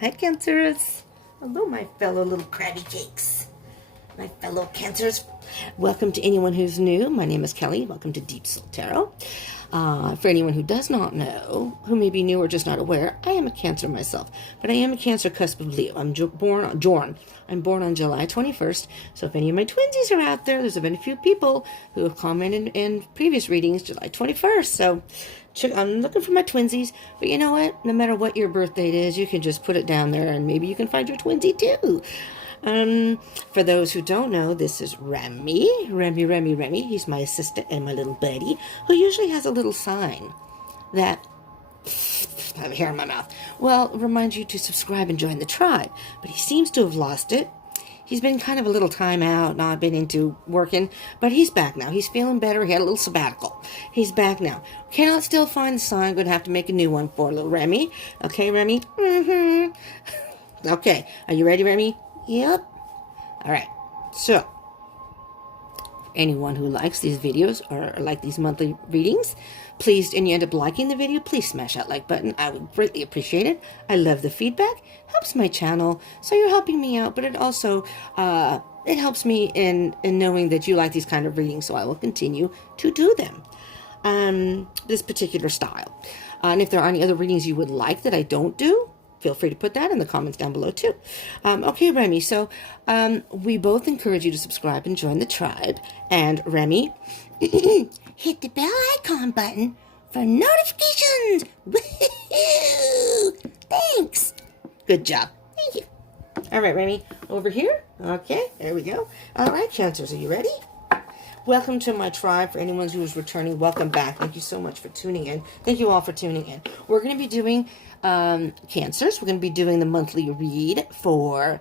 Hi, Cancers. Hello, my fellow little crabby cakes. My fellow Cancers. Welcome to anyone who's new. My name is Kelly. Welcome to Deep Soul Tarot. For anyone who does not know, who may be new or just not aware, I am a Cancer myself, but I am a Cancer cusp of Leo. I'm born on July 21st, so if any of my twinsies are out there, there's been a few people who have commented in previous readings July 21st, so I'm looking for my twinsies, but you know what? No matter what your birth date is, you can just put it down there, and maybe you can find your twinsy too. For those who don't know, this is Remy. Remy. He's my assistant and my little buddy, who usually has a little sign that I have hair in my mouth. Well, reminds you to subscribe and join the tribe. But he seems to have lost it. He's been kind of a little time out, not been into working, but he's back now. He's feeling better. He had a little sabbatical. He's back now. Cannot still find the sign. Going to have to make a new one for little Remy. Okay, Remy? Okay, are you ready, Remy? Yep. All right. So, anyone who likes these videos or like these monthly readings, please, and you end up liking the video, please smash that like button. I would greatly appreciate it. I love the feedback. Helps my channel. So you're helping me out, but it also it helps me in knowing that you like these kind of readings, so I will continue to do them. This particular style. And if there are any other readings you would like that I don't do, feel free to put that in the comments down below too. Okay, Remy, so we both encourage you to subscribe and join the tribe. And Remy, hit the bell icon button for notifications. Woohoo! Thanks. Good job. Thank you. All right, Remy, over here. Okay, there we go. All right, Cancers, are you ready? Welcome to my tribe. For anyone who is returning, welcome back. Thank you so much for tuning in. Thank you all for tuning in. We're going to be doing Cancers. We're going to be doing the monthly read for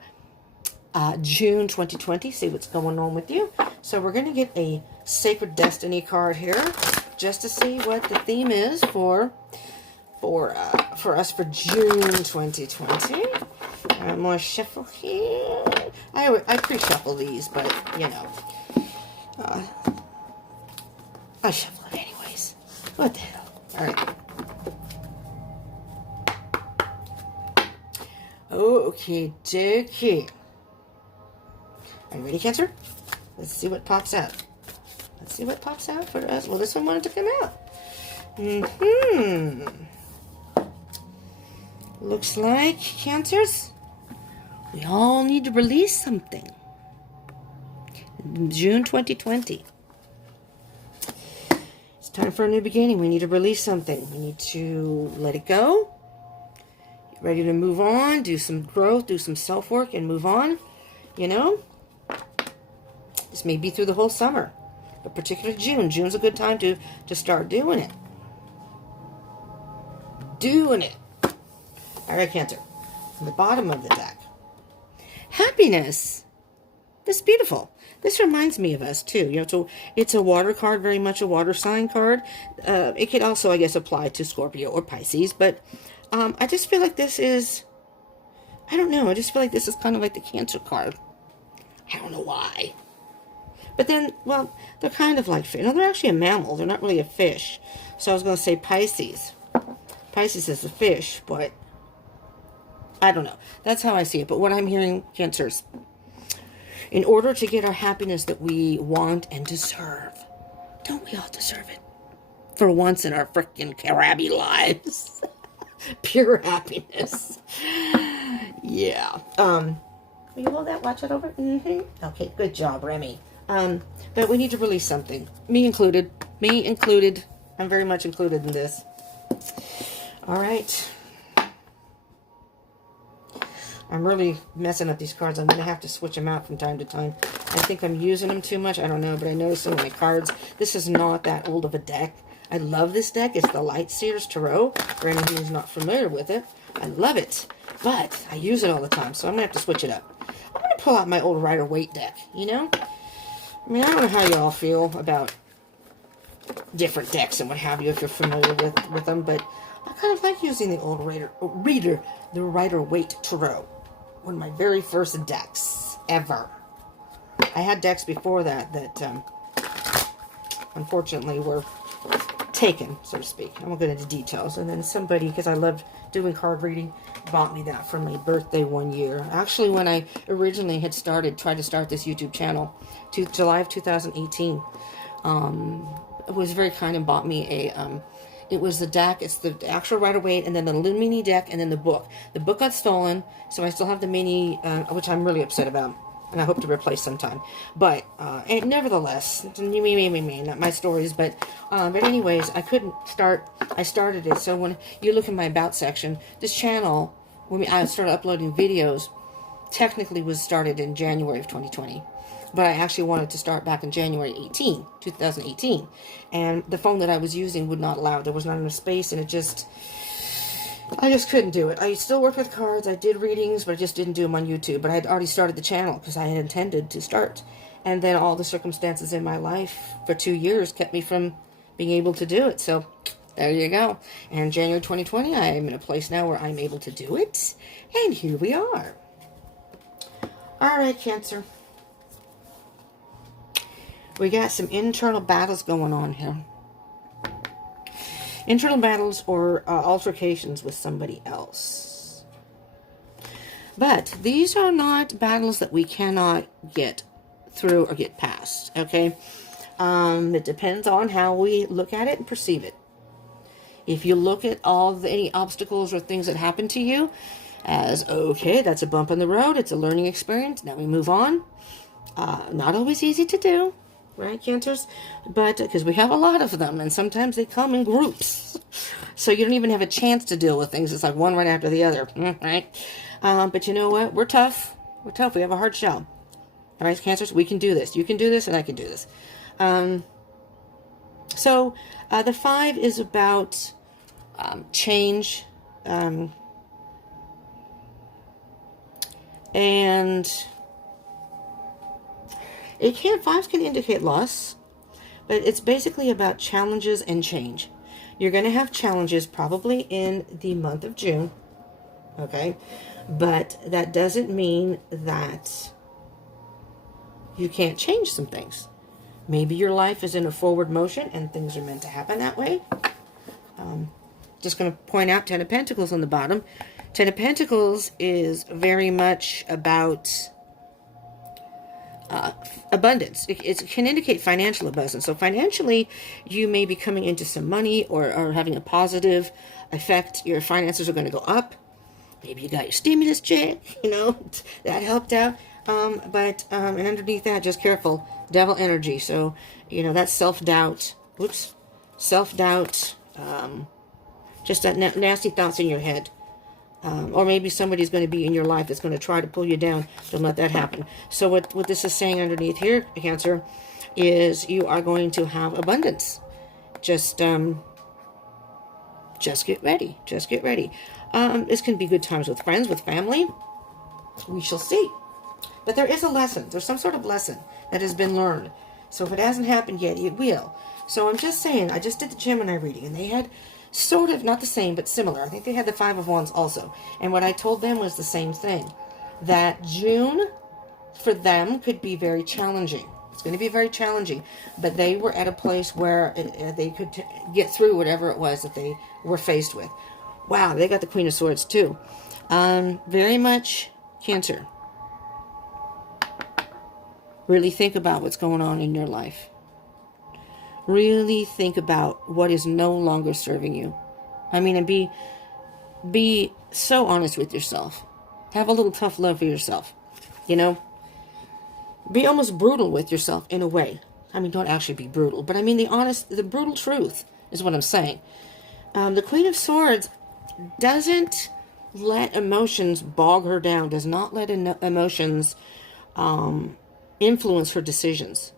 June 2020. See what's going on with you. So we're going to get a Sacred Destiny card here just to see what the theme is for us for June 2020. More shuffle here. I pre-shuffle these, but you know. I shuffle it anyways. What the hell? Alright. Okay, dokie. Are you ready, Cancer? Let's see what pops out. Let's see what pops out for us. Well, this one wanted to come out. Looks like, Cancers, we all need to release something. June 2020. It's time for a new beginning. We need to release something. We need to let it go. Get ready to move on. Do some growth. Do some self-work and move on. You know? This may be through the whole summer. But particularly June. June's a good time to start doing it. Doing it. Alright, Cancer. On the bottom of the deck. Happiness. This is beautiful. This reminds me of us, too. You know, so it's a water card, very much a water sign card. It could also, I guess, apply to Scorpio or Pisces. But I just feel like this is, I don't know. I just feel like this is kind of like the Cancer card. I don't know why. But then, well, they're kind of like fish. No, they're actually a mammal. They're not really a fish. So I was going to say Pisces. Pisces is a fish, but I don't know. That's how I see it. But what I'm hearing, Cancers, in order to get our happiness that we want and deserve, don't we all deserve it? For once in our frickin' crabby lives. Pure happiness. Yeah. Will you hold that? Watch it over? Okay, good job, Remy. But we need to release something. Me included. Me included. I'm very much included in this. All right. I'm really messing up these cards. I'm going to have to switch them out from time to time. I think I'm using them too much. I don't know, but I noticed some of my cards. This is not that old of a deck. I love this deck. It's the Light Seers Tarot. For anyone who's not familiar with it, I love it. But I use it all the time, so I'm going to have to switch it up. I'm going to pull out my old Rider-Waite deck, you know? I mean, I don't know how y'all feel about different decks and what have you if you're familiar with them, but I kind of like using the old Rider-Waite Tarot. One of my very first decks ever. I had decks before that unfortunately were taken, so to speak. I won't get into details. And then somebody, because I loved doing card reading, bought me that for my birthday one year. Actually, when I originally had tried to start this YouTube channel, July of 2018, it was very kind and bought me a, it was the deck, it's the actual Rider-Waite, and then the little mini deck, and then the book. The book got stolen, so I still have the mini, which I'm really upset about, and I hope to replace sometime. But, and nevertheless, not my stories, but anyways, I started it, so when you look in my About section, this channel, when I started uploading videos, technically was started in January of 2020. But I actually wanted to start back in January 2018. And the phone that I was using would not allow it. There was not enough space, and I just couldn't do it. I still work with cards. I did readings, but I just didn't do them on YouTube. But I had already started the channel because I had intended to start. And then all the circumstances in my life for 2 years kept me from being able to do it. So there you go. And January 2020, I am in a place now where I'm able to do it. And here we are. All right, Cancer. We got some internal battles going on here. Internal battles or altercations with somebody else. But these are not battles that we cannot get through or get past, okay? It depends on how we look at it and perceive it. If you look at any obstacles or things that happen to you as, okay, that's a bump in the road, it's a learning experience, now we move on. Not always easy to do. Right, Cancers? But because we have a lot of them, and sometimes they come in groups. So you don't even have a chance to deal with things. It's like one right after the other, right? But you know what? We're tough. We're tough. We have a hard shell. All right, Cancers? We can do this. You can do this, and I can do this. So the 5 is about change. And fives can indicate loss, but it's basically about challenges and change. You're going to have challenges probably in the month of June, okay? But that doesn't mean that you can't change some things. Maybe your life is in a forward motion and things are meant to happen that way. Just going to point out 10 of Pentacles on the bottom. 10 of Pentacles is very much about abundance. It can indicate financial abundance. So financially, you may be coming into some money or having a positive effect. Your finances are going to go up. Maybe you got your stimulus check, that helped out. But underneath that, just careful, devil energy. So, that's self-doubt. Self-doubt. Just that nasty thoughts in your head. Or maybe somebody's going to be in your life that's going to try to pull you down. Don't let that happen. So what this is saying underneath here, Cancer, is you are going to have abundance. Just get ready. Just get ready. This can be good times with friends, with family. We shall see. But there is a lesson. There's some sort of lesson that has been learned. So if it hasn't happened yet, it will. So I'm just saying, I just did the Gemini reading, and they had sort of, not the same, but similar. I think they had the 5 of Wands also. And what I told them was the same thing. That June, for them, could be very challenging. It's going to be very challenging. But they were at a place where they could get through whatever it was that they were faced with. Wow, they got the Queen of Swords too. Very much Cancer. Really think about what's going on in your life. Really think about what is no longer serving you. I mean, and be so honest with yourself. Have a little tough love for yourself. Be almost brutal with yourself in a way. I mean, don't actually be brutal, but I mean the brutal truth is what I'm saying. The Queen of Swords doesn't let emotions bog her down, does not let emotions influence her decisions.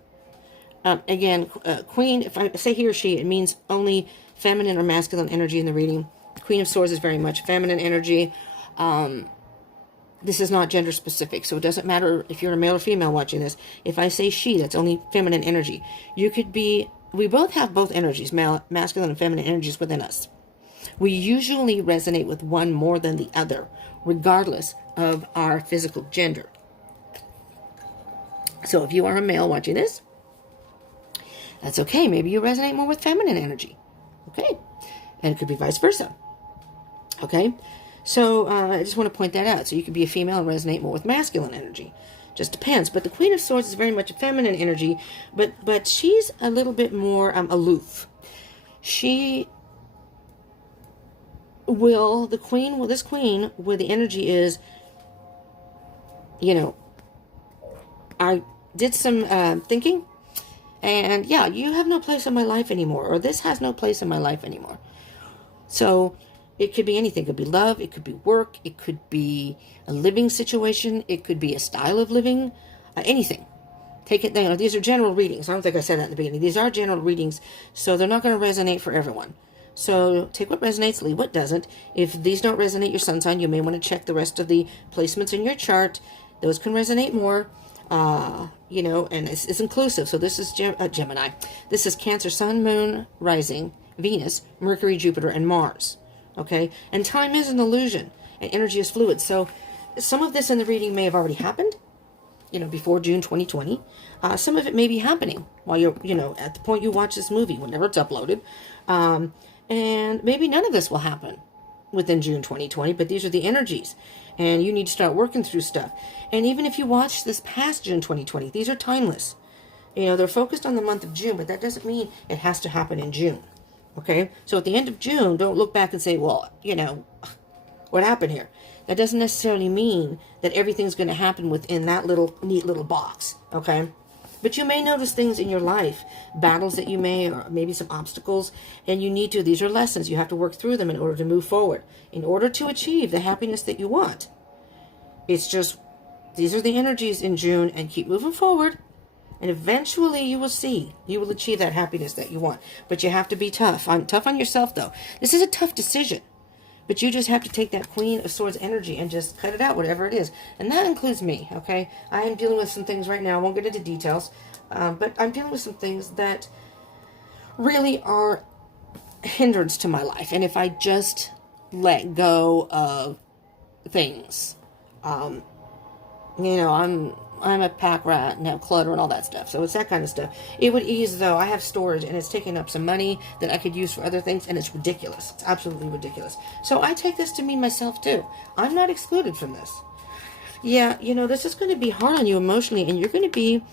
Again, Queen, if I say he or she, it means only feminine or masculine energy in the reading. Queen of Swords is very much feminine energy. This is not gender specific, so it doesn't matter if you're a male or female watching this. If I say she, that's only feminine energy. We both have both energies, masculine and feminine energies within us. We usually resonate with one more than the other, regardless of our physical gender. So if you are a male watching this, that's okay. Maybe you resonate more with feminine energy. Okay. And it could be vice versa. Okay? So I just want to point that out. So you could be a female and resonate more with masculine energy. Just depends. But the Queen of Swords is very much a feminine energy, but she's a little bit more aloof. She will, this queen, where the energy is, I did some thinking, and yeah, you have no place in my life anymore, or this has no place in my life anymore. So it could be anything. It could be love, it could be work, it could be a living situation, it could be a style of living, anything. Take it, these are general readings. I don't think I said that in the beginning. These are general readings, so they're not going to resonate for everyone. So take what resonates, leave what doesn't. If these don't resonate your sun sign, you may want to check the rest of the placements in your chart. Those can resonate more, and it's inclusive. So this is Gemini. This is Cancer, Sun, Moon, Rising, Venus, Mercury, Jupiter, and Mars. Okay? And time is an illusion, and energy is fluid. So some of this in the reading may have already happened, before June 2020. Some of it may be happening while you're, at the point you watch this movie, whenever it's uploaded. And maybe none of this will happen within June 2020, but these are the energies. And you need to start working through stuff. And even if you watch this past June 2020, these are timeless. They're focused on the month of June, but that doesn't mean it has to happen in June. Okay? So at the end of June, don't look back and say, well, what happened here? That doesn't necessarily mean that everything's going to happen within that neat little box. Okay? But you may notice things in your life, battles that you may, or maybe some obstacles, and you need to, these are lessons, you have to work through them in order to move forward, in order to achieve the happiness that you want. It's just, these are the energies in June, and keep moving forward, and eventually you will achieve that happiness that you want. But you have to be tough. I'm tough on yourself, though. This is a tough decision. But you just have to take that Queen of Swords energy and just cut it out, whatever it is. And that includes me, okay? I am dealing with some things right now. I won't get into details. But I'm dealing with some things that really are a hindrance to my life. And if I just let go of things, I'm a pack rat and have clutter and all that stuff. So it's that kind of stuff. It would ease, though. I have storage, and it's taking up some money that I could use for other things, and it's ridiculous. It's absolutely ridiculous. So I take this to mean myself, too. I'm not excluded from this. Yeah, this is going to be hard on you emotionally, and you're going to be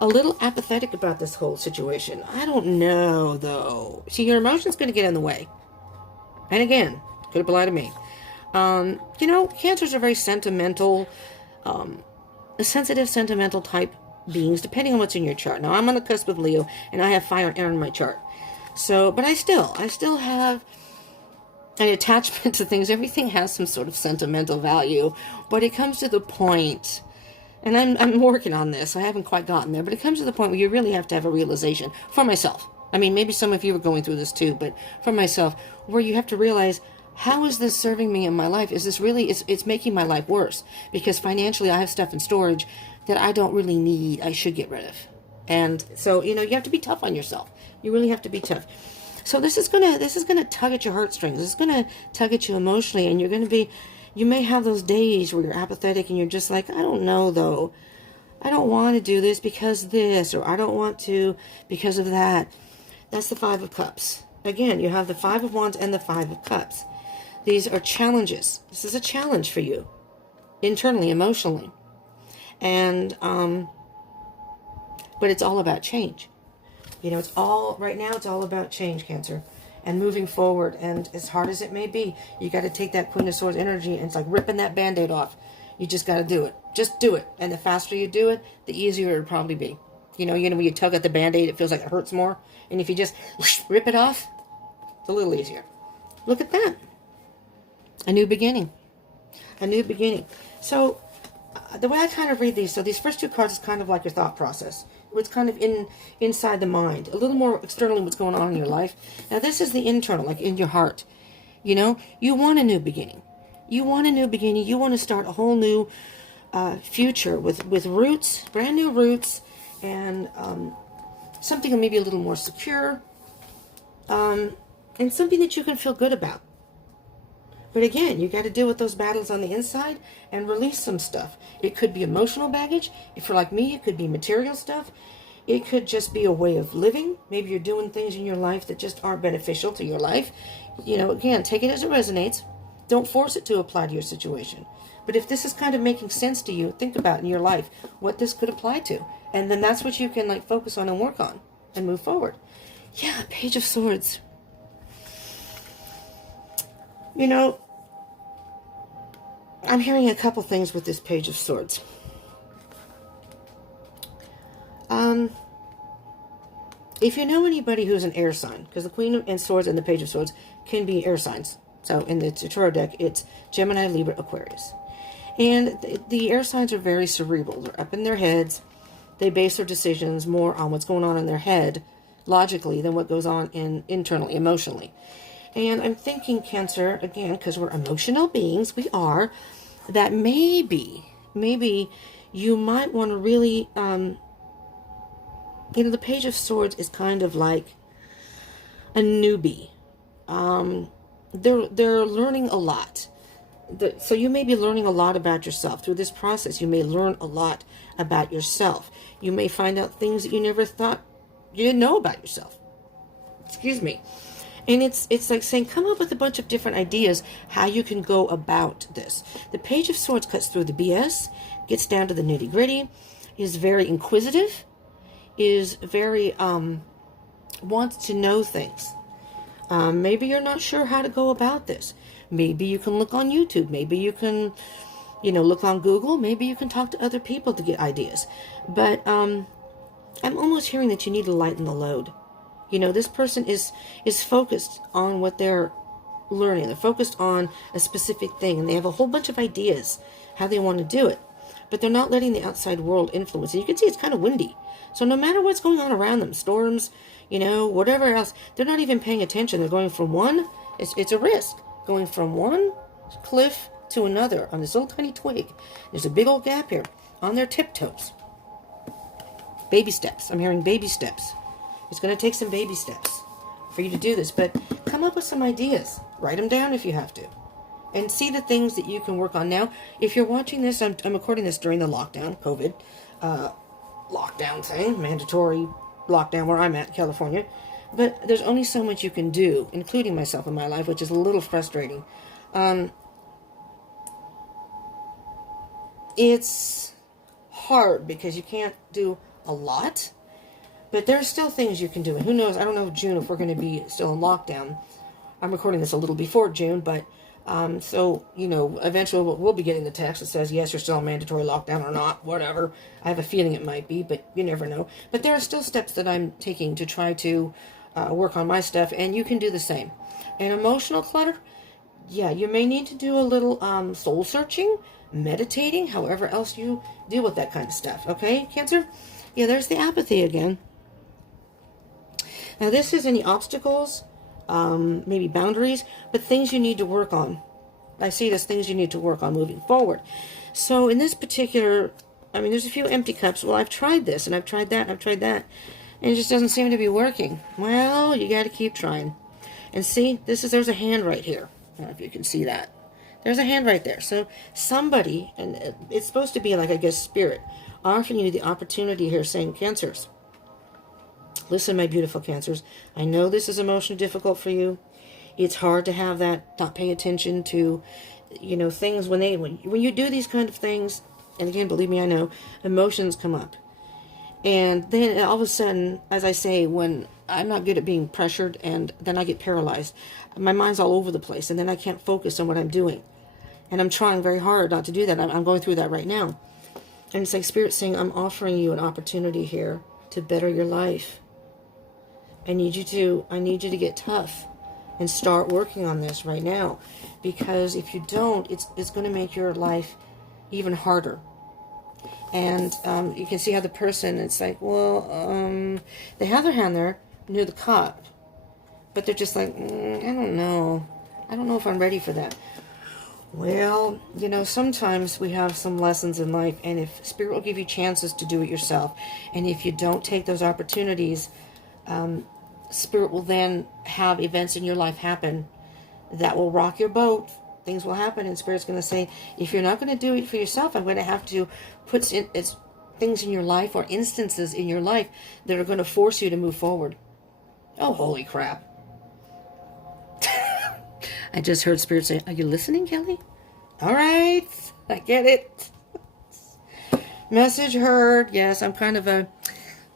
a little apathetic about this whole situation. I don't know, though. See, your emotion's going to get in the way. And again, could apply to me. Cancers are very sentimental, sensitive, sentimental type beings, depending on what's in your chart. Now, I'm on the cusp of Leo, and I have fire and air in my chart. So, but I still have an attachment to things. Everything has some sort of sentimental value, but it comes to the point, and I'm working on this. I haven't quite gotten there, but it comes to the point where you really have to have a realization for myself. I mean, maybe some of you are going through this too, but for myself, where you have to realize, how is this serving me in my life? Is this really, it's making my life worse? Because financially, I have stuff in storage that I don't really need, I should get rid of. And so, you have to be tough on yourself. You really have to be tough. So this is gonna tug at your heartstrings. This is gonna tug at you emotionally, and you may have those days where you're apathetic and you're just like, I don't know though. I don't want to do this because this, or I don't want to because of that. That's the Five of Cups. Again, you have the Five of Wands and the Five of Cups. These are challenges. This is a challenge for you, internally, emotionally. And, but it's all about change. Right now it's all about change, Cancer, and moving forward. And as hard as it may be, you got to take that Queen of Swords energy, and it's like ripping that Band-Aid off. You just got to do it. Just do it. And the faster you do it, the easier it'll probably be. When you tug at the Band-Aid, it feels like it hurts more. And if you just rip it off, it's a little easier. Look at that. A new beginning. A new beginning. So, the way I kind of read these, so these first two cards is kind of like your thought process. What's kind of inside the mind. A little more externally what's going on in your life. Now, this is the internal, like in your heart. You want a new beginning. You want a new beginning. You want to start a whole new future with roots, brand new roots, and something maybe a little more secure, and something that you can feel good about. But again, you got to deal with those battles on the inside and release some stuff. It could be emotional baggage. If you're like me, it could be material stuff. It could just be a way of living. Maybe you're doing things in your life that just aren't beneficial to your life. Again, take it as it resonates. Don't force it to apply to your situation. But if this is kind of making sense to you, think about in your life what this could apply to. And then that's what you can focus on and work on and move forward. Yeah, Page of Swords. I'm hearing a couple things with this Page of Swords. If you know anybody who's an air sign, because the Queen of Swords and the Page of Swords can be air signs. So in the tarot deck, it's Gemini, Libra, Aquarius. And the air signs are very cerebral. They're up in their heads. They base their decisions more on what's going on in their head, logically, than what goes on internally, emotionally. And I'm thinking, Cancer, again, because we're emotional beings, we are, that maybe you might want to really, the Page of Swords is kind of like a newbie. They're learning a lot. So you may be learning a lot about yourself. Through this process, you may learn a lot about yourself. You may find out things that you never thought you didn't know about yourself. Excuse me. And it's like saying, come up with a bunch of different ideas how you can go about this. The Page of Swords cuts through the BS, gets down to the nitty-gritty, is very inquisitive, is very, wants to know things. Maybe you're not sure how to go about this. Maybe you can look on YouTube. Maybe you can, look on Google. Maybe you can talk to other people to get ideas. But I'm almost hearing that you need to lighten the load. This person is focused on what they're learning. They're focused on a specific thing, and they have a whole bunch of ideas how they want to do it. But they're not letting the outside world influence it. You can see it's kind of windy. So no matter what's going on around them, storms, whatever else, they're not even paying attention. They're going from it's a risk, going from one cliff to another on this little tiny twig. There's a big old gap here on their tiptoes. Baby steps. I'm hearing baby steps. It's going to take some baby steps for you to do this, but come up with some ideas. Write them down if you have to. And see the things that you can work on. Now, if you're watching this, I'm recording this during the lockdown, COVID lockdown thing, mandatory lockdown where I'm at, California. But there's only so much you can do, including myself in my life, which is a little frustrating. It's hard because you can't do a lot. But there's still things you can do. And who knows, I don't know, June, if we're going to be still in lockdown. I'm recording this a little before June, but eventually we'll be getting the text that says, yes, you're still in mandatory lockdown or not, whatever. I have a feeling it might be, but you never know. But there are still steps that I'm taking to try to work on my stuff, and you can do the same. And emotional clutter, yeah, you may need to do a little soul searching, meditating, however else you deal with that kind of stuff. Okay, Cancer? Yeah, there's the apathy again. Now, this is any obstacles, maybe boundaries, but things you need to work on. I see it as things you need to work on moving forward. So in this particular, there's a few empty cups. Well, I've tried this, and I've tried that, and I've tried that, and it just doesn't seem to be working. Well, you got to keep trying. And see, there's a hand right here. I don't know if you can see that. There's a hand right there. So somebody, and it's supposed to be like, I guess, spirit, offering you the opportunity here, saying, Cancers, listen, my beautiful Cancers, I know this is emotionally difficult for you. It's hard to have that, not pay attention to, things when you do these kind of things. And again, believe me, I know, emotions come up. And then all of a sudden, as I say, when I'm not good at being pressured, and then I get paralyzed, my mind's all over the place, and then I can't focus on what I'm doing. And I'm trying very hard not to do that. I'm going through that right now. And it's like Spirit saying, I'm offering you an opportunity here to better your life. I need you to get tough and start working on this right now, because if you don't, it's going to make your life even harder. And you can see how the person, it's like, well, they have their hand there near the cup, but they're just like, I don't know if I'm ready for that. Well, sometimes we have some lessons in life, and if Spirit will give you chances to do it yourself, and if you don't take those opportunities, Spirit will then have events in your life happen that will rock your boat. Things will happen, and Spirit's going to say, if you're not going to do it for yourself, I'm going to have to put things in your life or instances in your life that are going to force you to move forward. Oh, holy crap. I just heard Spirit say, are you listening, Kelly? All right. I get it. Message heard. Yes, I'm kind of a,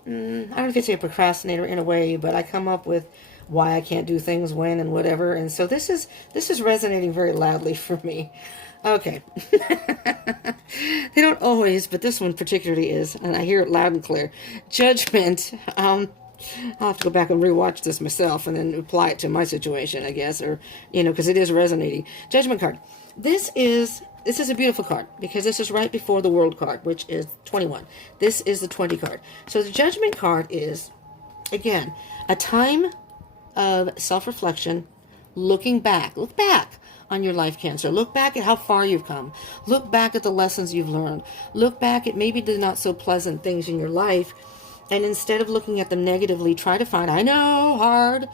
I don't know if you'd say a procrastinator in a way, but I come up with why I can't do things when and whatever. And so this is resonating very loudly for me. Okay. They don't always, but this one particularly is, and I hear it loud and clear. Judgment. I'll have to go back and rewatch this myself and then apply it to my situation, I guess, or, because it is resonating. Judgment card. This is a beautiful card because this is right before the World card, which is 21. This is the 20 card. So the Judgment card is, again, a time of self-reflection, looking back. Look back on your life, Cancer. Look back at how far you've come. Look back at the lessons you've learned. Look back at maybe the not so pleasant things in your life. And instead of looking at them negatively, try to find, I know, hard.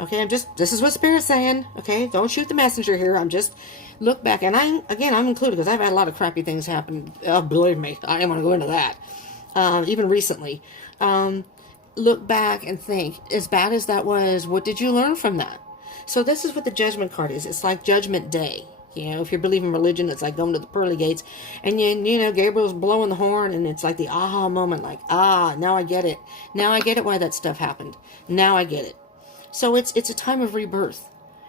Okay, this is what Spirit's saying. Okay, don't shoot the messenger here. I'm just, look back. And I'm included because I've had a lot of crappy things happen. Believe me, I don't want to go into that. Even recently. Look back and think, as bad as that was, what did you learn from that? So this is what the Judgment card is. It's like Judgment Day. If you believe in religion, it's like going to the pearly gates. And, Gabriel's blowing the horn, and it's like the aha moment, like, now I get it. Now I get it why that stuff happened. Now I get it. So it's a time of rebirth.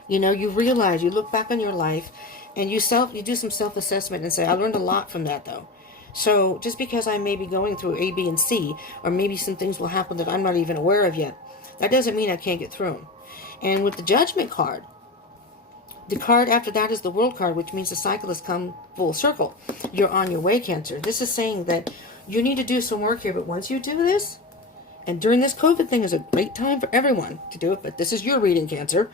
You realize, you look back on your life, and you do some self-assessment and say, I learned a lot from that, though. So just because I may be going through A, B, and C, or maybe some things will happen that I'm not even aware of yet, that doesn't mean I can't get through them. And with the Judgment card, the card after that is the World card, which means the cycle has come full circle. You're on your way, Cancer. This is saying that you need to do some work here, but once you do this, and during this COVID thing is a great time for everyone to do it, but this is your reading, Cancer.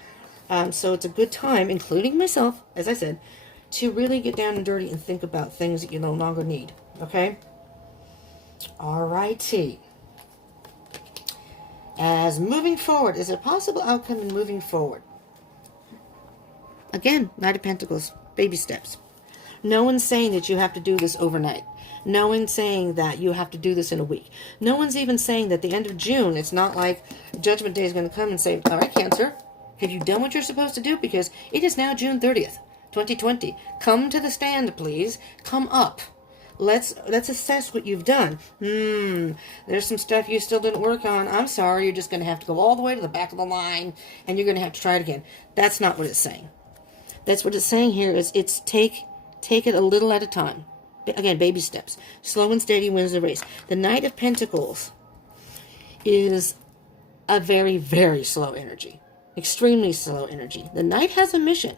So it's a good time, including myself, as I said, to really get down and dirty and think about things that you no longer need. Okay? All righty. As moving forward, is it a possible outcome in moving forward? Again, Knight of Pentacles, baby steps. No one's saying that you have to do this overnight. No one's saying that you have to do this in a week. No one's even saying that the end of June, it's not like Judgment Day is going to come and say, all right, Cancer, have you done what you're supposed to do? Because it is now June 30th, 2020. Come to the stand, please. Come up. Let's assess what you've done. There's some stuff you still didn't work on. I'm sorry, you're just going to have to go all the way to the back of the line, and you're going to have to try it again. That's not what it's saying. That's what it's saying here is it's take it a little at a time. Again, baby steps. Slow and steady wins the race. The Knight of Pentacles is a very, very slow energy. Extremely slow energy. The Knight has a mission.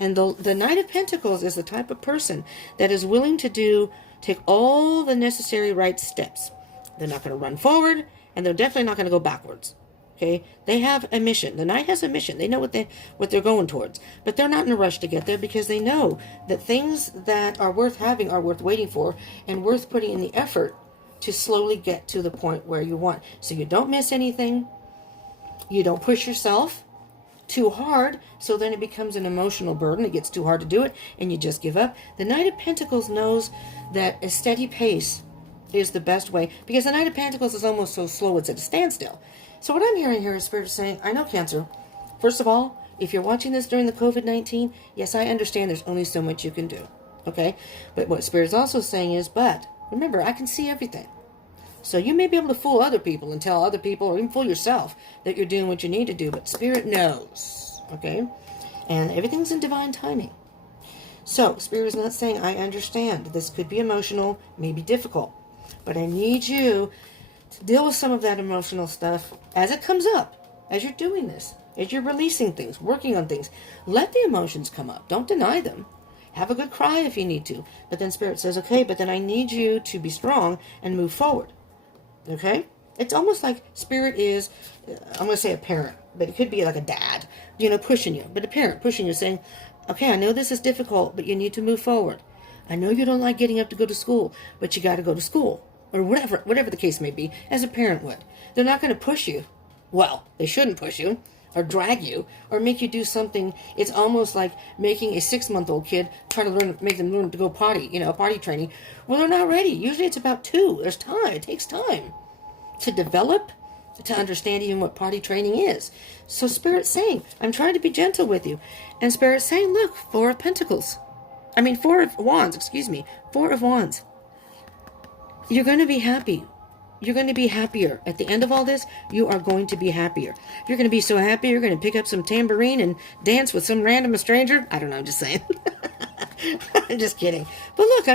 And the Knight of Pentacles is the type of person that is willing to take all the necessary right steps. They're not going to run forward, and they're definitely not going to go backwards. Okay? They have a mission. The Knight has a mission. They know what they're going towards. But they're not in a rush to get there because they know that things that are worth having are worth waiting for and worth putting in the effort to slowly get to the point where you want. So you don't miss anything. You don't push yourself too hard, so then it becomes an emotional burden. It gets too hard to do it, and you just give up. The Knight of Pentacles knows that a steady pace is the best way, because the Knight of Pentacles is almost so slow it's at a standstill. So what I'm hearing here is Spirit saying, I know, Cancer, first of all, if you're watching this during the COVID-19, yes, I understand there's only so much you can do, okay? But what Spirit is also saying is, but remember, I can see everything. So you may be able to fool other people and tell other people, or even fool yourself, that you're doing what you need to do, but Spirit knows, okay? And everything's in divine timing. So Spirit is not saying, I understand. This could be emotional, maybe difficult, but I need you to deal with some of that emotional stuff as it comes up, as you're doing this, as you're releasing things, working on things. Let the emotions come up. Don't deny them. Have a good cry if you need to. But then Spirit says, okay, but then I need you to be strong and move forward. Okay? It's almost like Spirit is, I'm going to say a parent, but it could be like a dad, pushing you. But a parent pushing you, saying, okay, I know this is difficult, but you need to move forward. I know you don't like getting up to go to school, but you got to go to school. Or whatever the case may be, as a parent would. They're not going to push you. Well, they shouldn't push you, or drag you or make you do something. It's almost like making a 6-month-old kid trying to make them learn to go potty, potty training. Well, they're not ready. Usually it's about 2. There's time. It takes time to develop, to understand even what potty training is. So Spirit's saying, I'm trying to be gentle with you. And Spirit's saying, look, 4 of Pentacles. 4 of Wands, excuse me. 4 of Wands. You're going to be happy. You're going to be happier. At the end of all this, you are going to be happier. You're going to be so happy, you're going to pick up some tambourine and dance with some random stranger. I don't know, I'm just saying. I'm just kidding. But look,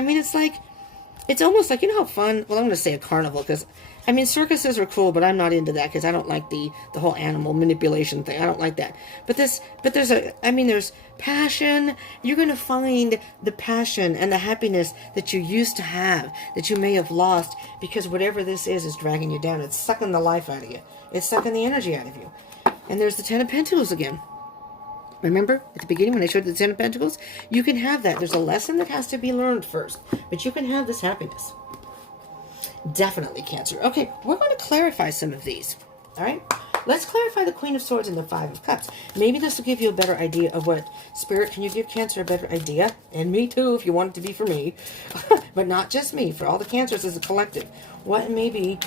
it's almost like, how fun, well, I'm going to say a carnival, because, circuses are cool, but I'm not into that, because I don't like the whole animal manipulation thing. I don't like that. But there's passion. You're going to find the passion and the happiness that you used to have, that you may have lost, because whatever this is dragging you down. It's sucking the life out of you. It's sucking the energy out of you. And there's the 10 of Pentacles again. Remember, at the beginning when I showed the 10 of Pentacles? You can have that. There's a lesson that has to be learned first. But you can have this happiness. Definitely, Cancer. Okay, we're going to clarify some of these. All right? Let's clarify the Queen of Swords and the 5 of Cups. Maybe this will give you a better idea of what... Spirit, can you give Cancer a better idea? And me too, if you want it to be for me. But not just me, for all the Cancers as a collective. What maybe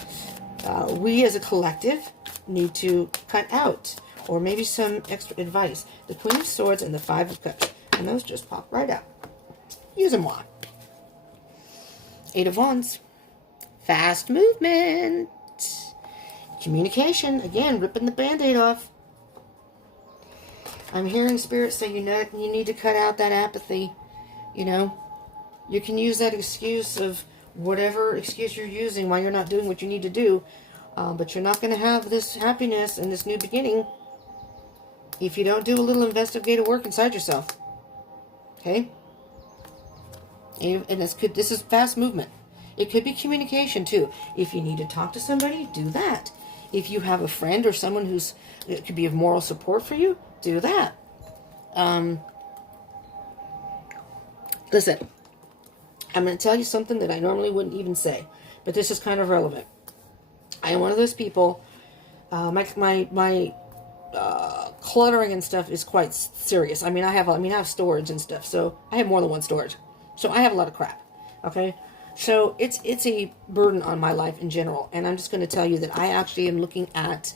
we as a collective need to cut out? Or maybe some extra advice. The Queen of Swords and the 5 of Cups. And those just pop right out. Use them on. 8 of Wands. Fast movement. Communication. Again, ripping the Band-Aid off. I'm hearing Spirit say, you need to cut out that apathy. You can use that excuse of whatever excuse you're using while you're not doing what you need to do. But you're not going to have this happiness and this new beginning if you don't do a little investigative work inside yourself. Okay? And this is fast movement. It could be communication too. If you need to talk to somebody, do that. If you have a friend or someone it could be of moral support for you, do that. Listen, I'm going to tell you something that I normally wouldn't even say, but this is kind of relevant. I am one of those people, my cluttering and stuff is quite serious. I have storage and stuff, so I have more than one storage. So I have a lot of crap, okay? So it's a burden on my life in general, and I'm just going to tell you that I actually am looking at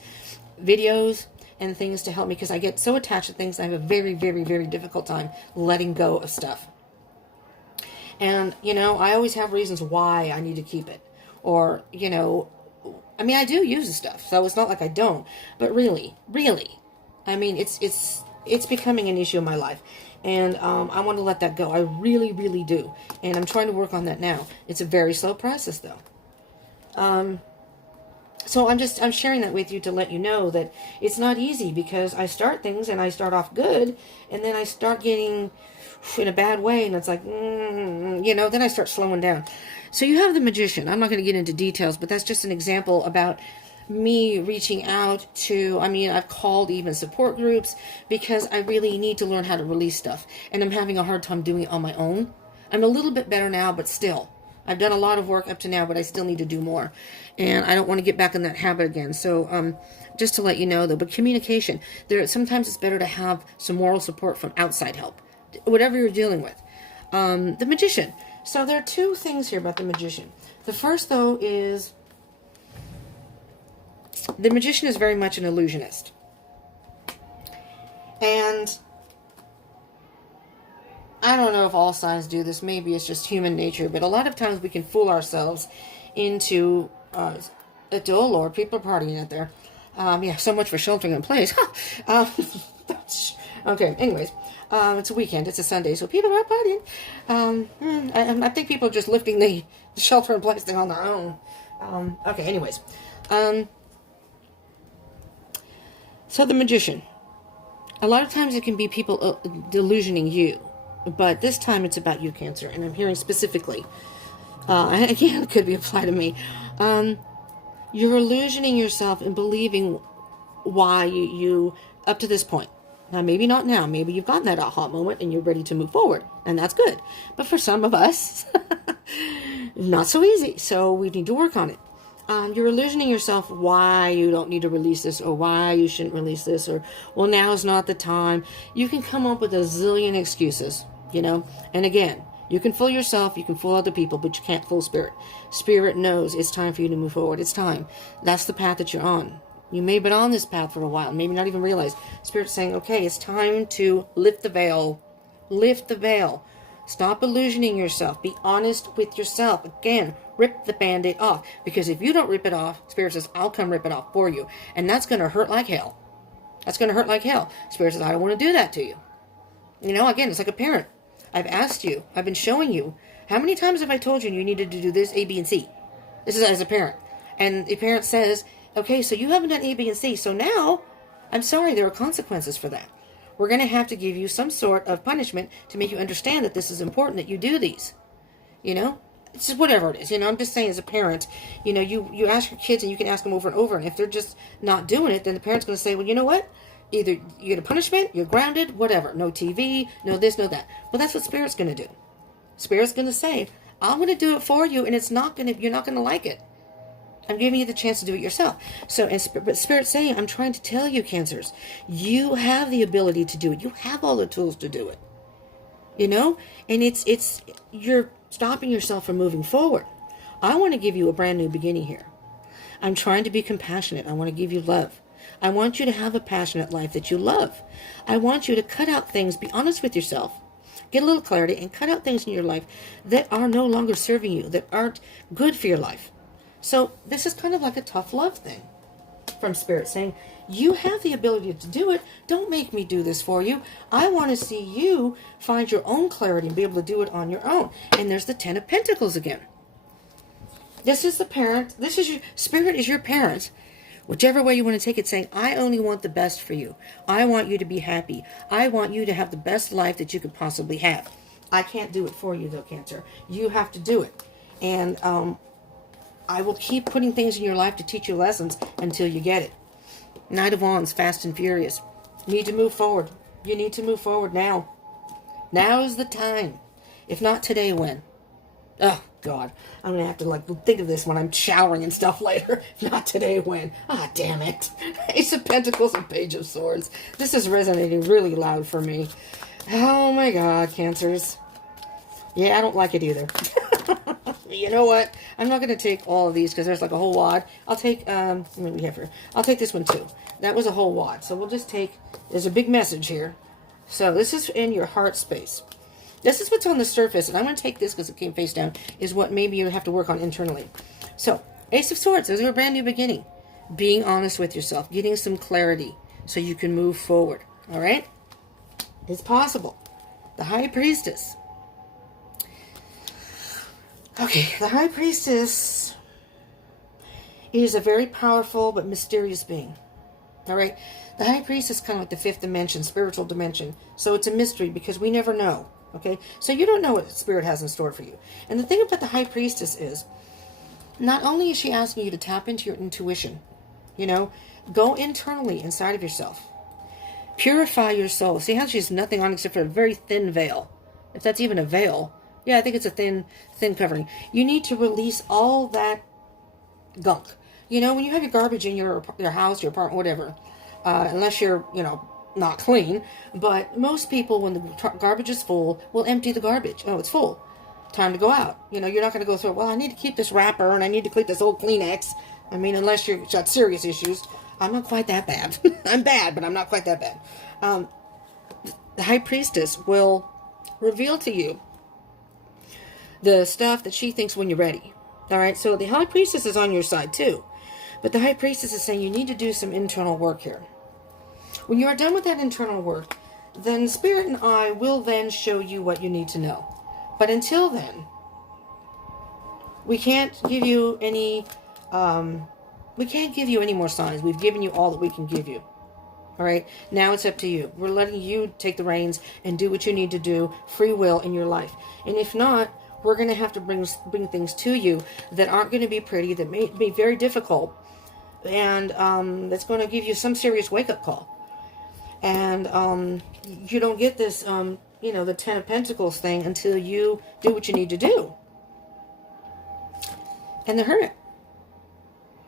videos and things to help me, because I get so attached to things. I have a very, very, very difficult time letting go of stuff. And, I always have reasons why I need to keep it. Or, I do use the stuff, so it's not like I don't. But really, it's becoming an issue in my life. And I want to let that go. I really, really do. And I'm trying to work on that now. It's a very slow process, though. So I'm sharing that with you to let you know that it's not easy, because I start things and I start off good, and then I start getting in a bad way, and it's like, then I start slowing down. So you have the Magician. I'm not going to get into details, but that's just an example about me reaching out to, I've called even support groups, because I really need to learn how to release stuff, and I'm having a hard time doing it on my own. I'm a little bit better now, but still, I've done a lot of work up to now, but I still need to do more, and I don't want to get back in that habit again. So just to let you know, though, but communication, sometimes it's better to have some moral support from outside help, whatever you're dealing with. The Magician. So there are 2 things here about the Magician. The first, though, is the Magician is very much an illusionist. And I don't know if all signs do this. Maybe it's just human nature. But a lot of times we can fool ourselves into, oh Lord, people are partying out there. So much for sheltering in place. Okay, anyways. It's a weekend. It's a Sunday, so people are partying. I think people are just lifting the shelter in place thing on their own. Okay, anyways. So the Magician. A lot of times it can be people delusioning you, but this time it's about you, Cancer, and I'm hearing specifically. Again, it could be applied to me. You're illusioning yourself and believing why you up to this point. Now, maybe not now. Maybe you've gotten that aha moment and you're ready to move forward, and that's good. But for some of us, not so easy. So we need to work on it. you're illusioning yourself why you don't need to release this, or why you shouldn't release this, or, well, now is not the time. You can come up with a zillion excuses, you know. And again, you can fool yourself, you can fool other people, but you can't fool Spirit. Spirit knows it's time for you to move forward. It's time. That's the path that you're on. You may have been on this path for a while, maybe not even realize. Spirit's saying, okay, it's time to lift the veil. Lift the veil. Stop illusioning yourself. Be honest with yourself. Again, rip the Band-Aid off. Because if you don't rip it off, Spirit says, I'll come rip it off for you. And that's going to hurt like hell. That's going to hurt like hell. Spirit says, I don't want to do that to you. You know, again, it's like a parent. I've asked you. I've been showing you. How many times have I told you needed to do this, A, B, and C? This is as a parent. And the parent says, okay, so you haven't done A, B, and C. So now, I'm sorry, there are consequences for that. We're going to have to give you some sort of punishment to make you understand that this is important, that you do these. You know? It's just whatever it is. You know, I'm just saying as a parent, you know, you ask your kids and you can ask them over and over. And if they're just not doing it, then the parent's going to say, well, you know what? Either you get a punishment, you're grounded, whatever. No TV, no this, no that. Well, that's what Spirit's going to do. Spirit's going to say, I'm going to do it for you, and you're not going to like it. I'm giving you the chance to do it yourself. So, but Spirit's saying, I'm trying to tell you, Cancers, you have the ability to do it. You have all the tools to do it. You know? And you're stopping yourself from moving forward. I want to give you a brand new beginning here. I'm trying to be compassionate. I want to give you love. I want you to have a passionate life that you love. I want you to cut out things, be honest with yourself, get a little clarity, and cut out things in your life that are no longer serving you, that aren't good for your life. So this is kind of like a tough love thing from Spirit, saying, you have the ability to do it. Don't make me do this for you. I want to see you find your own clarity and be able to do it on your own. And there's the Ten of Pentacles again. This is the parent. This is your Spirit is your parent. Whichever way you want to take it, saying, I only want the best for you. I want you to be happy. I want you to have the best life that you could possibly have. I can't do it for you, though, Cancer. You have to do it. And I will keep putting things in your life to teach you lessons until you get it. Knight of Wands, fast and furious. You need to move forward. You need to move forward now. Now is the time. If not today, when? Oh, God. I'm going to have to think of this when I'm showering and stuff later. If not today, when? Ah, damn it. Ace of Pentacles and Page of Swords. This is resonating really loud for me. Oh, my God, Cancers. Yeah, I don't like it either. You know what? I'm not going to take all of these because there's like a whole wad. I'll take, I'll take this one too. That was a whole wad. So we'll just take, there's a big message here. So this is in your heart space. This is what's on the surface, and I'm going to take this because it came face down, is what maybe you have to work on internally. So, Ace of Swords, there's a brand new beginning. Being honest with yourself, getting some clarity so you can move forward. All right? It's possible. The High Priestess. Okay, the High Priestess is a very powerful but mysterious being. All right? The High Priestess is kind of like the fifth dimension, spiritual dimension. So it's a mystery because we never know. Okay? So you don't know what Spirit has in store for you. And the thing about the High Priestess is, not only is she asking you to tap into your intuition, you know, go internally inside of yourself. Purify your soul. See how she's nothing on except for a very thin veil. If that's even a veil. Yeah, I think it's a thin covering. You need to release all that gunk. You know, when you have your garbage in your house, your apartment, whatever, unless you're, you know, not clean, but most people, when the garbage is full, will empty the garbage. Oh, it's full. Time to go out. You know, you're not going to go through, well, I need to keep this wrapper, and I need to keep this old Kleenex. I mean, unless you've got serious issues. I'm not quite that bad. I'm bad, but I'm not quite that bad. The High Priestess will reveal to you the stuff that she thinks when you're ready. All right, so the High Priestess is on your side, too. But the High Priestess is saying you need to do some internal work here. When you are done with that internal work, then Spirit and I will then show you what you need to know. But until then, we can't give you any, more signs. We've given you all that we can give you. All right? Now it's up to you. We're letting you take the reins and do what you need to do, free will in your life. And if not, we're going to have to bring things to you that aren't going to be pretty, that may be very difficult, and that's going to give you some serious wake-up call. And you don't get this, the Ten of Pentacles thing until you do what you need to do. And the Hermit.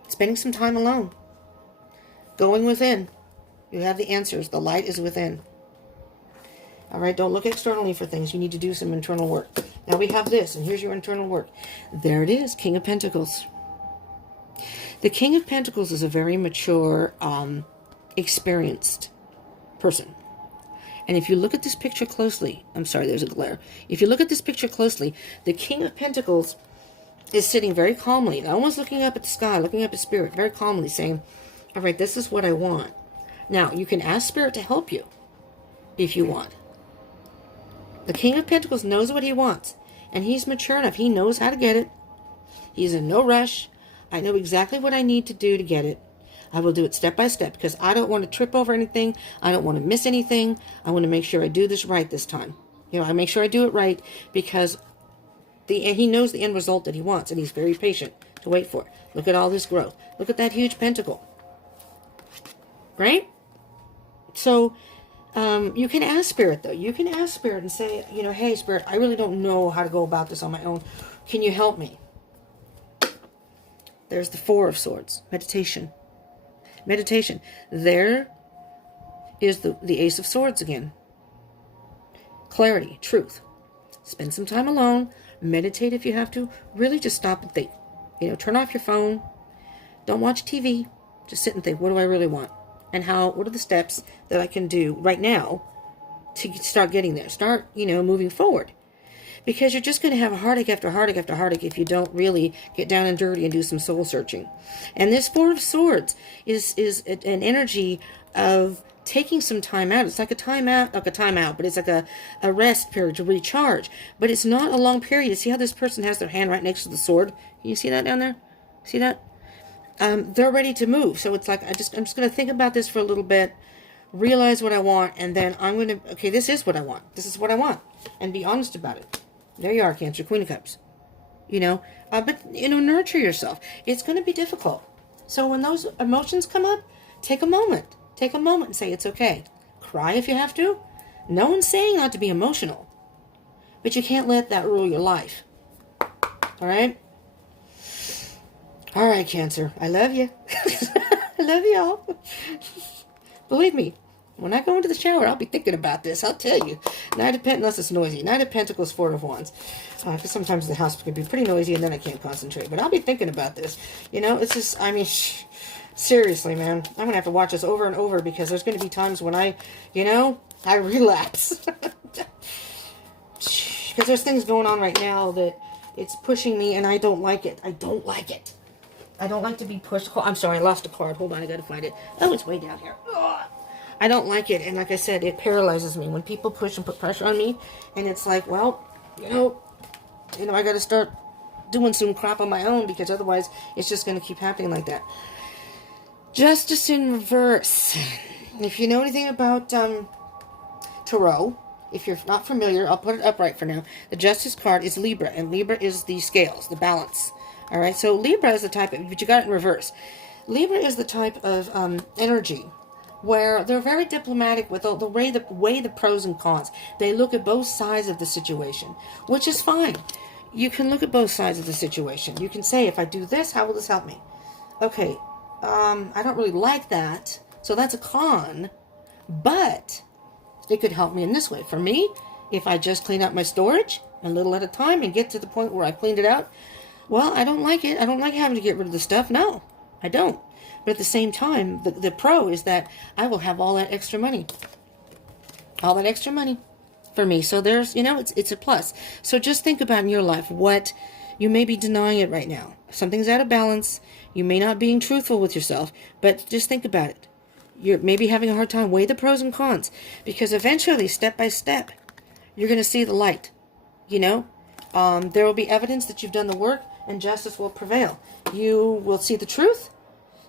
Spending some time alone. Going within. You have the answers. The light is within. All right, don't look externally for things. You need to do some internal work. Now we have this, and here's your internal work. There it is, King of Pentacles. The King of Pentacles is a very mature, experienced person. And if you look at this picture closely, I'm sorry, there's a glare. If you look at this picture closely, the King of Pentacles is sitting very calmly, almost looking up at the sky, looking up at Spirit, very calmly saying, all right, this is what I want. Now, you can ask Spirit to help you if you want. The King of Pentacles knows what he wants, and he's mature enough. He knows how to get it. He's in no rush. I know exactly what I need to do to get it. I will do it step by step because I don't want to trip over anything. I don't want to miss anything. I want to make sure I do this right this time. I make sure I do it right because he knows the end result that he wants, and he's very patient to wait for it. Look at all this growth. Look at that huge pentacle. Right? So, you can ask Spirit, though. You can ask Spirit and say, hey, Spirit, I really don't know how to go about this on my own. Can you help me? There's the Four of Swords. Meditation. Meditation. There is the Ace of Swords again. Clarity. Truth. Spend some time alone. Meditate if you have to. Really just stop and think. Turn off your phone. Don't watch TV. Just sit and think, what do I really want? And what are the steps that I can do right now to start getting there? Start, moving forward. Because you're just going to have a heartache after heartache after heartache if you don't really get down and dirty and do some soul searching. And this Four of Swords is an energy of taking some time out. It's like a timeout, but it's like a rest period to recharge. But it's not a long period. You see how this person has their hand right next to the sword? Can you see that down there? See that? They're ready to move. So it's like, I'm just going to think about this for a little bit, realize what I want, and then I'm going to, okay, this is what I want. This is what I want. And be honest about it. There you are, Cancer, Queen of Cups. But, nurture yourself. It's going to be difficult. So when those emotions come up, take a moment. Take a moment and say, it's okay. Cry if you have to. No one's saying not to be emotional. But you can't let that rule your life. All right? All right, Cancer. I love you. I love y'all. Believe me, when I go into the shower, I'll be thinking about this. I'll tell you. Knight of Pentacles, unless it's noisy. Knight of Pentacles, Four of Wands. Because sometimes the house can be pretty noisy and then I can't concentrate. But I'll be thinking about this. It's just, seriously, man. I'm going to have to watch this over and over because there's going to be times when I relapse. Because there's things going on right now that it's pushing me and I don't like it. I don't like it. I don't like to be pushed. I'm sorry, I lost a card. Hold on, I got to find it. Oh, it's way down here. Ugh. I don't like it. And like I said, it paralyzes me. When people push and put pressure on me, and it's like, well, I got to start doing some crap on my own because otherwise it's just going to keep happening like that. Justice in reverse. If you know anything about Tarot, if you're not familiar, I'll put it upright for now. The Justice card is Libra, and Libra is the scales, the balance. All right, so Libra is the type of, but you got it in reverse. Libra is the type of energy where they're very diplomatic with the way the pros and cons. They look at both sides of the situation, which is fine. You can look at both sides of the situation. You can say, if I do this, how will this help me? Okay, I don't really like that, so that's a con, but it could help me in this way. For me, if I just clean up my storage a little at a time and get to the point where I cleaned it out, well, I don't like it. I don't like having to get rid of the stuff. No, I don't. But at the same time, the pro is that I will have all that extra money. All that extra money for me. So there's, it's a plus. So just think about in your life what you may be denying it right now. Something's out of balance. You may not being truthful with yourself, but just think about it. You're maybe having a hard time. Weigh the pros and cons, because eventually, step by step, you're going to see the light. There will be evidence that you've done the work, and justice will prevail. You will see the truth.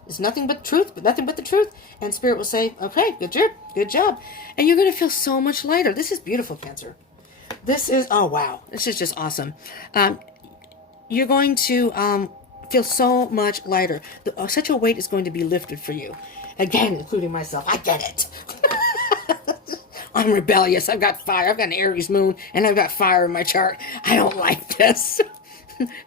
It's nothing but truth, but nothing but the truth. And Spirit will say, okay, good job. And you're going to feel so much lighter. This is beautiful, Cancer. This is, oh, wow. This is just awesome. You're going to feel so much lighter. Such a weight is going to be lifted for you. Again, including myself. I get it. I'm rebellious. I've got fire. I've got an Aries moon, and I've got fire in my chart. I don't like this.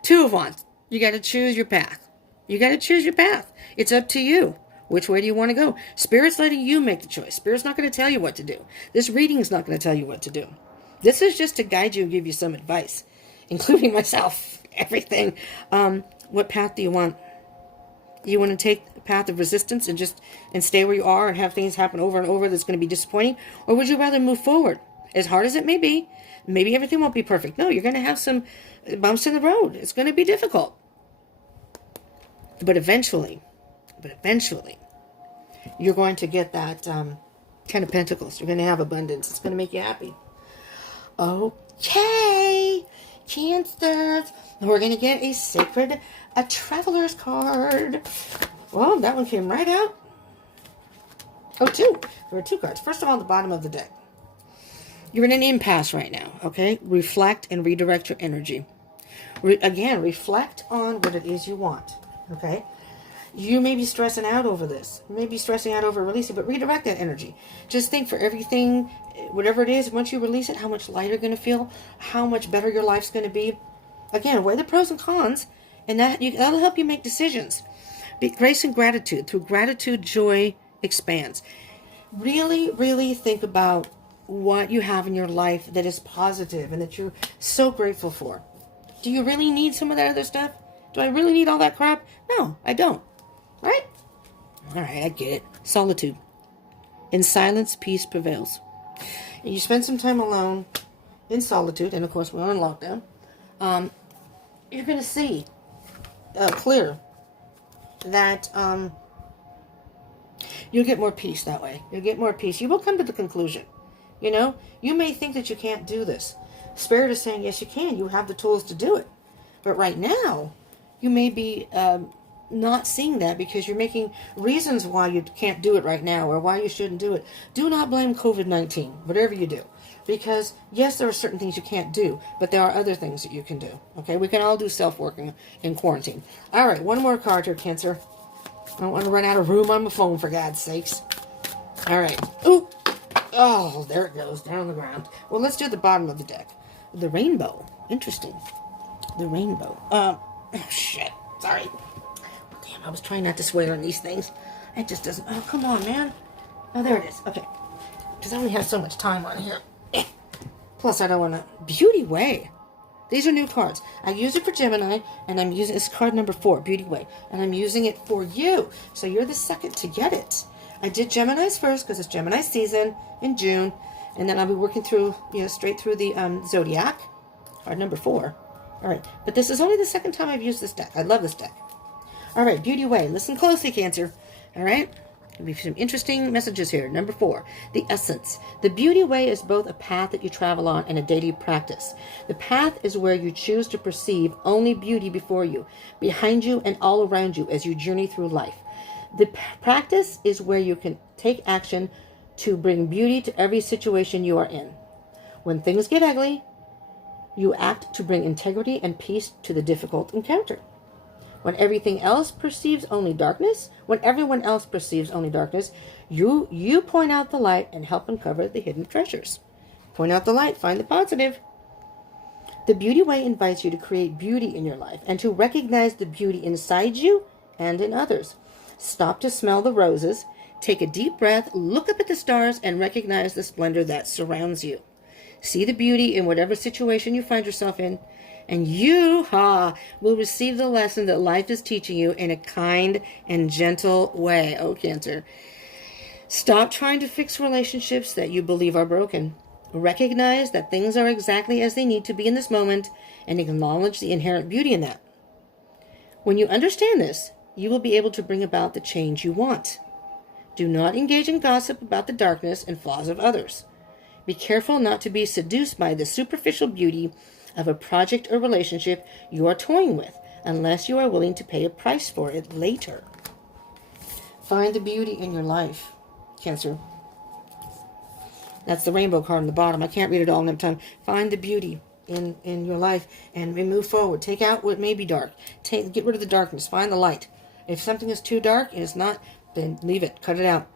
Two of Wands. You got to choose your path. You got to choose your path. It's up to you. Which way do you want to go? Spirit's letting you make the choice. Spirit's not going to tell you what to do. This reading is not going to tell you what to do. This is just to guide you and give you some advice, including myself, everything. What path do you want? You want to take the path of resistance and stay where you are and have things happen over and over that's going to be disappointing? Or would you rather move forward? As hard as it may be, maybe everything won't be perfect. No, you're going to have some bumps in the road. It's going to be difficult. But eventually, you're going to get that 10 of Pentacles. You're going to have abundance. It's going to make you happy. Okay, Cancers. We're going to get a Traveler's card. Well, that one came right out. Oh, two. There were two cards. First of all, the bottom of the deck. You're in an impasse right now, okay? Reflect and redirect your energy. Again, reflect on what it is you want, okay? You may be stressing out over this. You may be stressing out over releasing, but redirect that energy. Just think for everything, whatever it is, once you release it, how much lighter you're going to feel, how much better your life's going to be. Again, weigh the pros and cons, and that'll help you make decisions. Grace and gratitude. Through gratitude, joy expands. Really, really think about what you have in your life that is positive and that you're so grateful for. Do you really need some of that other stuff? Do I really need all that crap? No, I don't. Right? All right, I get it. Solitude. In silence, peace prevails. And you spend some time alone in solitude, and of course we're on lockdown. You're going to see clear that you'll get more peace that way. You'll get more peace. You will come to the conclusion. You know, you may think that you can't do this. Spirit is saying, yes, you can. You have the tools to do it. But right now, you may be not seeing that because you're making reasons why you can't do it right now or why you shouldn't do it. Do not blame COVID-19, whatever you do. Because, yes, there are certain things you can't do, but there are other things that you can do. Okay, we can all do self-work in quarantine. All right, one more card here, Cancer. I don't want to run out of room on my phone, for God's sakes. All right. Ooh. Oh, there it goes, down on the ground. Well, let's do the bottom of the deck. The rainbow. Interesting. The rainbow. Oh, shit. Sorry. Damn, I was trying not to swear on these things. It just doesn't... Oh, come on, man. Oh, there it is. Okay. Because I only have so much time on here. Plus, I don't want to... Beauty Way. These are new cards. I use it for Gemini, and I'm using... It's card number 4, Beauty Way. And I'm using it for you. So you're the second to get it. I did Gemini's first, because it's Gemini season in June. And then I'll be working through, straight through the Zodiac. Card number 4. All right. But this is only the second time I've used this deck. I love this deck. All right, Beauty Way. Listen closely, Cancer. All right? There'll be some interesting messages here. Number 4, the essence. The Beauty Way is both a path that you travel on and a daily practice. The path is where you choose to perceive only beauty before you, behind you, and all around you as you journey through life. The practice is where you can take action to bring beauty to every situation you are in. When things get ugly, you act to bring integrity and peace to the difficult encounter. When everything else perceives only darkness, when everyone else perceives only darkness, you point out the light and help uncover the hidden treasures. Point out the light, find the positive. The Beauty Way invites you to create beauty in your life and to recognize the beauty inside you and in others. Stop to smell the roses, take a deep breath, look up at the stars, and recognize the splendor that surrounds you. See the beauty in whatever situation you find yourself in, and you will receive the lesson that life is teaching you in a kind and gentle way. Oh, Cancer. Stop trying to fix relationships that you believe are broken. Recognize that things are exactly as they need to be in this moment and acknowledge the inherent beauty in that. When you understand this, you will be able to bring about the change you want. Do not engage in gossip about the darkness and flaws of others. Be careful not to be seduced by the superficial beauty of a project or relationship you are toying with, unless you are willing to pay a price for it later. Find the beauty in your life, Cancer. That's the rainbow card on the bottom. I can't read it all in time. Find the beauty in your life and move forward. Take out what may be dark. Get rid of the darkness. Find the light. If something is too dark and it's not, then leave it. Cut it out.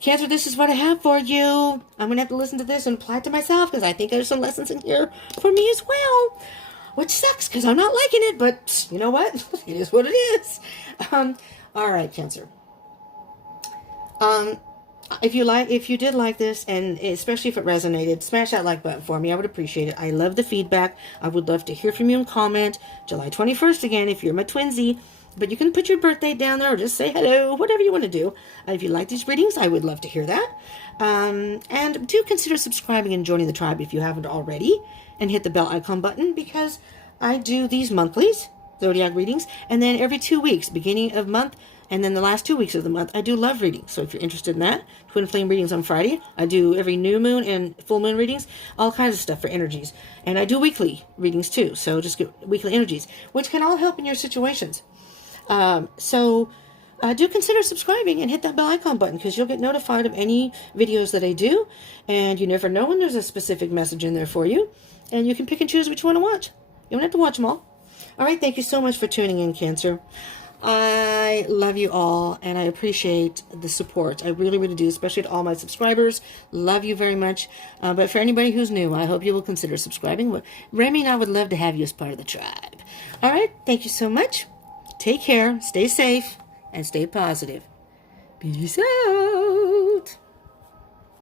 Cancer, this is what I have for you. I'm going to have to listen to this and apply it to myself because I think there's some lessons in here for me as well. which sucks because I'm not liking it, but you know what? It is what it is. All right, Cancer. If you did like this, and especially if it resonated, smash that like button for me. I would appreciate it. I love the feedback. I would love to hear from you and comment. July 21st again, if you're my twinsy. But you can put your birthday down there or just say hello, whatever you want to do. If you like these readings, I would love to hear that. And do consider subscribing and joining the tribe if you haven't already. And hit the bell icon button, because I do these monthlies, zodiac readings, and then every 2 weeks, beginning of month, and then the last 2 weeks of the month, I do love readings. So if you're interested in that, twin flame readings on Friday. I do every new moon and full moon readings, all kinds of stuff for energies. And I do weekly readings too. So just get weekly energies, which can all help in your situations. Do consider subscribing and hit that bell icon button, because you'll get notified of any videos that I do. And you never know when there's a specific message in there for you. And you can pick and choose which one to watch. You don't have to watch them all. All right, thank you so much for tuning in, Cancer. I love you all, and I appreciate the support. I really, really do, especially to all my subscribers. Love you very much. But for anybody who's new, I hope you will consider subscribing. Remy and I would love to have you as part of the tribe. All right, thank you so much. Take care, stay safe, and stay positive. Peace out.